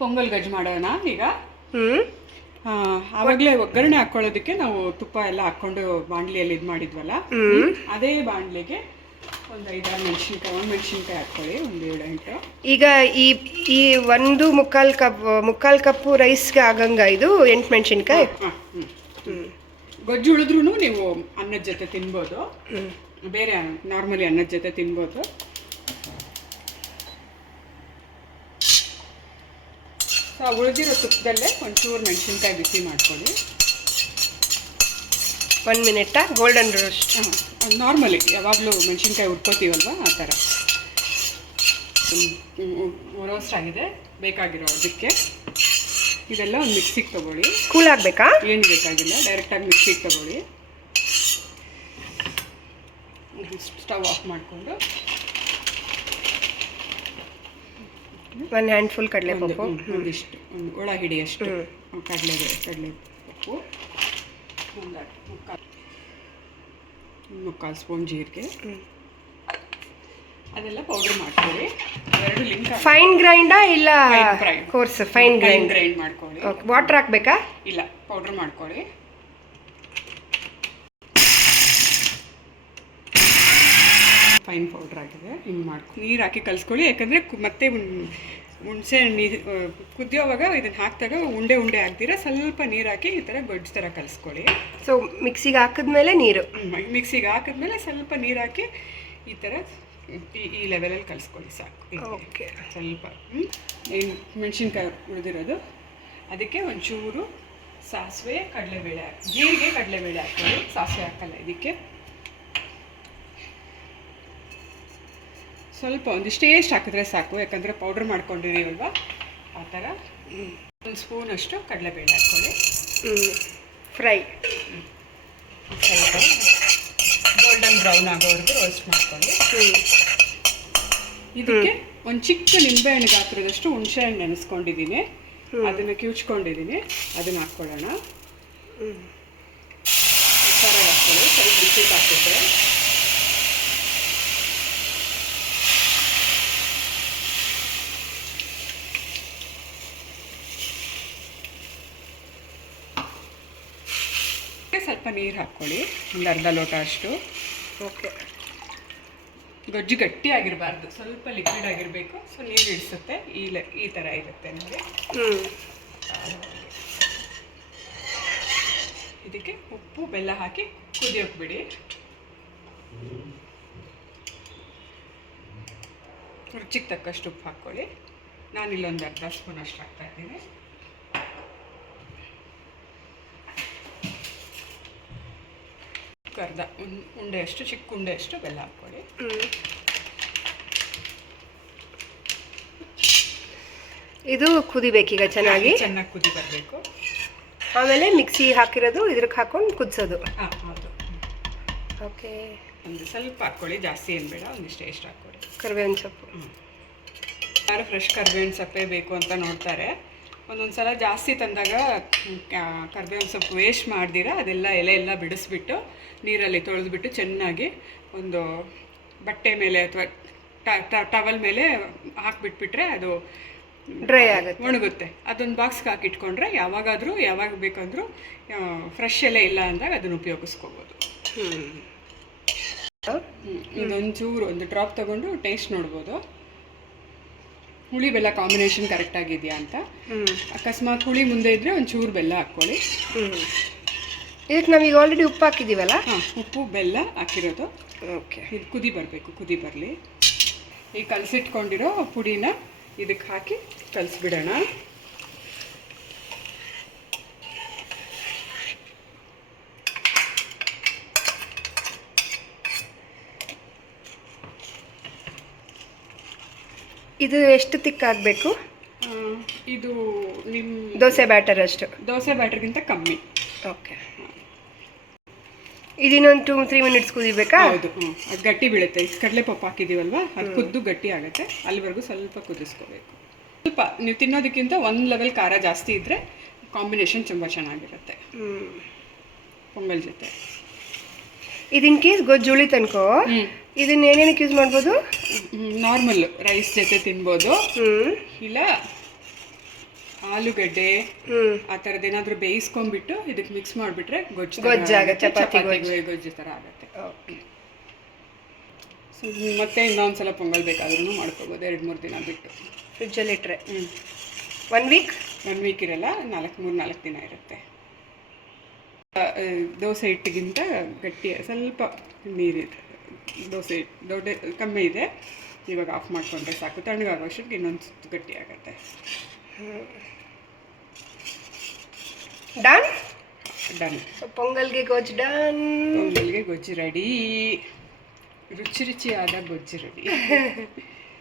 ಪೊಂಗಲ್ ಗಜ್ಜು ಮಾಡೋಣ ಈಗ. ಆವಾಗಲೇ ಒಗ್ಗರಣೆ ಹಾಕೊಳ್ಳೋದಕ್ಕೆ ನಾವು ತುಪ್ಪ ಎಲ್ಲ ಹಾಕ್ಕೊಂಡು ಬಾಣಲಿಯಲ್ಲಿ ಇದು ಮಾಡಿದ್ವಲ್ಲ, ಅದೇ ಬಾಣಲಿಗೆ ಒಂದು 5-6 ಮೆಣಸಿನ್ಕಾಯಿ, ಮೆಣಸಿನ್ಕಾಯಿ ಹಾಕ್ಕೊಳ್ಳಿ, ಒಂದು 7-8. ಈಗ ಈ 1/4 ಕಪ್ಪು ರೈಸ್ಗೆ ಆಗಂಗ ಇದು 8 ಮೆಣಸಿನ್ಕಾಯಿ. ಗೊಜ್ಜು ಉಳಿದ್ರೂ ನೀವು ಅನ್ನದ ಜೊತೆ ತಿನ್ಬೋದು, ಬೇರೆ ನಾರ್ಮಲಿ ಅನ್ನದ ಜೊತೆ ತಿನ್ಬೋದು. ಸೊ ಉಳಿದಿರೋ ತುಪ್ಪದಲ್ಲೇ ಒಂಚೂರು ಮೆಣಸಿನ್ಕಾಯಿ ಬಿಸಿ ಮಾಡ್ಕೊಳ್ಳಿ. 1 ಮಿನಿಟಾ? Golden roast? ನಾರ್ಮಲಿ ಯಾವಾಗಲೂ ಮೆಣಸಿನ್ಕಾಯಿ ಹುರ್ಕೋತೀವಲ್ವ ಆ ಥರ. ರೋಸ್ಟ್ ಆಗಿದೆ, ಬೇಕಾಗಿರೋ ಅದಕ್ಕೆ ಇದೆಲ್ಲ ಒಂದು ಮಿಕ್ಸಿಗೆ ತೊಗೊಳ್ಳಿ. ಕೂಲ್ ಆಗಬೇಕಾ? ಏನು ಬೇಕಾಗಿಲ್ಲ, ಡೈರೆಕ್ಟಾಗಿ ಮಿಕ್ಸಿಗೆ ತೊಗೊಳ್ಳಿ. ಸ್ಟವ್ ಆಫ್ ಮಾಡಿಕೊಂಡು 1 ಹ್ಯಾಂಡ್ಫುಲ್ ಕಡಲೆಪಪ್ಪು, ಒಂದಿಷ್ಟು ಒಳ ಹಿಡಿಯಷ್ಟು ಕಡಲೆಪಪ್ಪು, ಒಂದು 3/4 ಸ್ಪೂನ್ ಜೀರಿಗೆ, ಅದೆಲ್ಲ ಪೌಡರ್ ಮಾಡ್ಕೊಳ್ಳಿ. ಎರಡು ಲಿಂಕ್. ಫೈನ್ ಗ್ರೈಂಡಾ ಇಲ್ಲ ಕೋರ್ಸ್? ಫೈನ್ ಗ್ರೈಂಡ್ ಮಾಡ್ಕೊಳ್ಳಿ. ವಾಟರ್ ಹಾಕ್ಬೇಕಾ? ಇಲ್ಲ, ಪೌಡರ್ ಮಾಡ್ಕೊಳ್ಳಿ. ಫೈನ್ ಪೌಡ್ರ್ ಆಗಿದೆ. ಹಿಂಗೆ ನೀರು ಹಾಕಿ ಕಲಿಸ್ಕೊಳ್ಳಿ, ಯಾಕಂದರೆ ಮತ್ತೆ ಹುಣಸೆ ನೀರು ಕುದಿಯೋವಾಗ ಇದನ್ನು ಹಾಕಿದಾಗ ಉಂಡೆ ಆಗ್ತೀರಾ, ಸ್ವಲ್ಪ ನೀರು ಹಾಕಿ ಈ ಥರ ಗೊಜ್ಜು ಥರ ಕಲಿಸ್ಕೊಳ್ಳಿ. ಸೊ ಮಿಕ್ಸಿಗೆ ಹಾಕಿದ್ಮೇಲೆ ನೀರು, ಮಿಕ್ಸಿಗೆ ಹಾಕಿದ್ಮೇಲೆ ಸ್ವಲ್ಪ ನೀರು ಹಾಕಿ ಈ ಥರ ಈ ಲೆವೆಲಲ್ಲಿ ಕಲಿಸ್ಕೊಳ್ಳಿ, ಸಾಕು. ಓಕೆ. ಸ್ವಲ್ಪ ಮೆಣಸಿನ್ಕಾಯಿ ಉಳಿದಿರೋದು, ಅದಕ್ಕೆ ಒಂಚೂರು ಸಾಸಿವೆ, ಕಡಲೆಬೇಳೆ, ಜೀರಿಗೆ ಕಡಲೆಬೇಳೆ ಹಾಕ್ಕೊಳ್ಳಿ, ಸಾಸಿವೆ ಹಾಕಲ್ಲ ಇದಕ್ಕೆ. ಸ್ವಲ್ಪ ಒಂದಿಷ್ಟೇ ಹಾಕಿದ್ರೆ ಸಾಕು, ಯಾಕಂದರೆ ಪೌಡ್ರ್ ಮಾಡ್ಕೊಂಡಿದ್ದೀವಲ್ವ ಆ ಥರ. 1 ಸ್ಪೂನಷ್ಟು ಕಡಲೆಬೇಳೆ ಹಾಕ್ಕೊಳ್ಳಿ. ಫ್ರೈ ಸ್ವಲ್ಪ ಗೋಲ್ಡನ್ ಬ್ರೌನ್ ಆಗೋವರೆಗೂ ರೋಸ್ಟ್ ಮಾಡ್ಕೊಳ್ಳಿ. ಇದಕ್ಕೆ ಒಂದು ಚಿಕ್ಕ ನಿಂಬೆಹಣ್ಣು ಗಾತ್ರದಷ್ಟು ಹುಣಸೆ ಹಣ್ಣು ನೆನೆಸ್ಕೊಂಡಿದ್ದೀನಿ, ಅದನ್ನು ಕಿವುಚ್ಕೊಂಡಿದ್ದೀನಿ, ಅದನ್ನು ಹಾಕ್ಕೊಳ್ಳೋಣ. ಖಾರ ಹಾಕ್ಕೊಳ್ಳಿ, ಸ್ವಲ್ಪ ಬಿಸಿ ಹಾಕಿದ್ರೆ. ಸ್ವಲ್ಪ ನೀರು ಹಾಕ್ಕೊಳ್ಳಿ, ಒಂದು ಅರ್ಧ ಲೋಟ ಅಷ್ಟು. ಓಕೆ. ಗೊಜ್ಜು ಗಟ್ಟಿ ಆಗಿರಬಾರ್ದು, ಸ್ವಲ್ಪ ಲಿಕ್ವಿಡ್ ಆಗಿರಬೇಕು. ಸೊ ನೀರು ಇಳಿಸುತ್ತೆ, ಈ ಥರ ಇರುತ್ತೆ ನೋಡಿ. ಇದಕ್ಕೆ ಉಪ್ಪು ಬೆಲ್ಲ ಹಾಕಿ ಕುದಿಯೋಕೆ ಬಿಡಿ. ರುಚಿಗೆ ತಕ್ಕಷ್ಟು ಉಪ್ಪು ಹಾಕ್ಕೊಳ್ಳಿ. ನಾನಿಲ್ಲೊಂದು ಅರ್ಧ ಸ್ಪೂನ್ ಅಷ್ಟು ಹಾಕ್ತಾ ಇದ್ದೀನಿ. ಅರ್ಧ ಉಂಡೆಯಷ್ಟು, ಚಿಕ್ಕ ಉಂಡೆಯಷ್ಟು ಬೆಲ್ಲ ಹಾಕ್ಕೊಳ್ಳಿ. ಇದು ಕುದಿಬೇಕೀಗ, ಚೆನ್ನಾಗಿ ಕುದಿ ಬರಬೇಕು. ಆಮೇಲೆ ಮಿಕ್ಸಿ ಹಾಕಿರೋದು ಇದ್ರಿಗೆ ಹಾಕೊಂಡು ಕುದಿಸೋದು. ಹೌದು. ಓಕೆ. ಒಂದು ಸ್ವಲ್ಪ ಹಾಕ್ಕೊಳ್ಳಿ, ಜಾಸ್ತಿ ಏನು ಬೇಡ, ಒಂದಿಷ್ಟು ಎಷ್ಟು ಹಾಕ್ಕೊಳ್ಳಿ. ಕರಿಬೇವಿನ ಸೊಪ್ಪು, ಯಾರು ಫ್ರೆಶ್ ಕರಿಬೇವಿನ ಸೊಪ್ಪೆ ಬೇಕು ಅಂತ ನೋಡ್ತಾರೆ. ಒಂದೊಂದು ಸಲ ಜಾಸ್ತಿ ತಂದಾಗ ಕರಿಬೇವಿನ ಸೊಪ್ಪು ವೇಸ್ಟ್ ಮಾಡ್ದಿರ ಅದೆಲ್ಲ ಎಲೆ ಎಲ್ಲ ಬಿಡಿಸ್ಬಿಟ್ಟು ನೀರಲ್ಲಿ ತೊಳೆದ್ಬಿಟ್ಟು ಚೆನ್ನಾಗಿ ಒಂದು ಬಟ್ಟೆ ಮೇಲೆ ಅಥವಾ ಟವಲ್ ಮೇಲೆ ಹಾಕಿಬಿಟ್ಬಿಟ್ರೆ ಅದು ಡ್ರೈ ಆಗುತ್ತೆ, ಒಣಗುತ್ತೆ. ಅದೊಂದು ಬಾಕ್ಸ್ಗೆ ಹಾಕಿಟ್ಕೊಂಡ್ರೆ ಯಾವಾಗ ಬೇಕಂದ್ರೂ ಫ್ರೆಶ್ ಎಲೆ ಇಲ್ಲ ಅಂದಾಗ ಅದನ್ನು ಉಪಯೋಗಿಸ್ಕೋಬೋದು. ಇದೊಂಚೂರು ಒಂದು ಡ್ರಾಪ್ ತೊಗೊಂಡು ಟೇಸ್ಟ್ ನೋಡ್ಬೋದು, ಹುಳಿ ಬೆಲ್ಲ ಕಾಂಬಿನೇಷನ್ ಕರೆಕ್ಟಾಗಿದೆಯಾ ಅಂತ. ಅಕಸ್ಮಾತ್ ಹುಳಿ ಮುಂದೆ ಇದ್ದರೆ ಒಂಚೂರು ಬೆಲ್ಲ ಹಾಕ್ಕೊಳ್ಳಿ. ಇದಕ್ಕೆ ನಾವೀಗ ಆಲ್ರೆಡಿ ಉಪ್ಪು ಹಾಕಿದ್ದೀವಲ್ಲ? ಉಪ್ಪು ಬೆಲ್ಲ ಹಾಕಿರೋದು. ಓಕೆ. ಇದು ಕುದಿ ಬರಲಿ. ಈ ಕಲಸಿಟ್ಕೊಂಡಿರೋ ಪುಡಿನ ಇದಕ್ಕೆ ಹಾಕಿ ಕಲಿಸ್ಬಿಡೋಣ. ಇದು ಎಷ್ಟು ತಿಕ್ಕಾಗಬೇಕು? ಇದು ನಿಮ್ಮ ದೋಸೆ ಬ್ಯಾಟರ್ ಅಷ್ಟು? ದೋಸೆ ಬ್ಯಾಟರ್ಗಿಂತ ಕಮ್ಮಿ. ಓಕೆ. ಇದನ್ನೊಂದು 2-3 ಮಿನಿಟ್ಸ್ ಕುದಿಬೇಕಾ? ಹೌದು. ಅದು ಗಟ್ಟಿ ಬೀಳುತ್ತೆ, ಕಡಲೆಪಪ್ಪು ಹಾಕಿದ್ದೀವಲ್ವ, ಅದು ಕುದ್ದು ಗಟ್ಟಿ ಆಗುತ್ತೆ. ಅಲ್ಲಿವರೆಗೂ ಸ್ವಲ್ಪ ಕುದಿಸ್ಕೋಬೇಕು. ಸ್ವಲ್ಪ ನೀವು ತಿನ್ನೋದಕ್ಕಿಂತ 1 ಲೆವೆಲ್ ಖಾರ ಜಾಸ್ತಿ ಇದ್ದರೆ ಕಾಂಬಿನೇಷನ್ ತುಂಬ ಚೆನ್ನಾಗಿರುತ್ತೆ ಪೊಂಗಲ್ ಜೊತೆ. ಇದು ಇನ್ ಕೇಸ್ ಗೊಜ್ಜು ಉಳಿ ತನಕ ಇದನ್ನ ಏನೇನಕ್ಕೆ ಯೂಸ್ ಮಾಡ್ಬೋದು? ನಾರ್ಮಲ್ ರೈಸ್ ಜೊತೆ ತಿನ್ಬೋದು, ಇಲ್ಲ ಆಲೂಗಡ್ಡೆ ಹ್ಞೂ ಆ ಥರದ್ದು ಏನಾದರೂ ಬೇಯಿಸ್ಕೊಂಡ್ಬಿಟ್ಟು ಇದಕ್ಕೆ ಮಿಕ್ಸ್ ಮಾಡಿಬಿಟ್ರೆ ಗೊಜ್ಜಾಗತ್ತೆ, ಚಪಾತಿ ಗೊಜ್ಜು ಥರ ಆಗುತ್ತೆ. ಸೊ ಮತ್ತೆ ಇನ್ನೊಂದ್ಸಲ ಪೊಂಗಲ್ ಬೇಕಾದ್ರೂ ಮಾಡ್ಕೋಬೋದು 2-3 ದಿನ ಬಿಟ್ಟು. ಫ್ರಿಜ್ಜಲ್ಲಿ ಇಟ್ಟರೆ 1 ವೀಕ್ 1 ವೀಕ್ ಇರಲ್ಲ, 3-4 ದಿನ ಇರುತ್ತೆ. ದೋಸೆ ಹಿಟ್ಟಿಗಿಂತ ಗಟ್ಟಿ ಸ್ವಲ್ಪ ನೀರಿದೆ, ದೋಸೆ ಹಿಟ್ಟು ದೊಡ್ಡ ಕಮ್ಮಿ ಇದೆ. ಇವಾಗ ಆಫ್ ಮಾಡಿಕೊಂಡ್ರೆ ಸಾಕು, ತಣ್ಣಗಾಗೋಷ್ಟಕ್ಕೆ ಇನ್ನೊಂದು ಸುತ್ತು ಗಟ್ಟಿ ಆಗುತ್ತೆ. ಡನ್. ಡನ್. ಪೊಂಗಲ್ಗೆ ಗೊಜ್ಜು ಡನ್. ಪೊಂಗಲ್ಗೆ ಗೊಜ್ಜು ರೆಡಿ, ರುಚಿಯಾದ ಗೊಜ್ಜು ರೆಡಿ.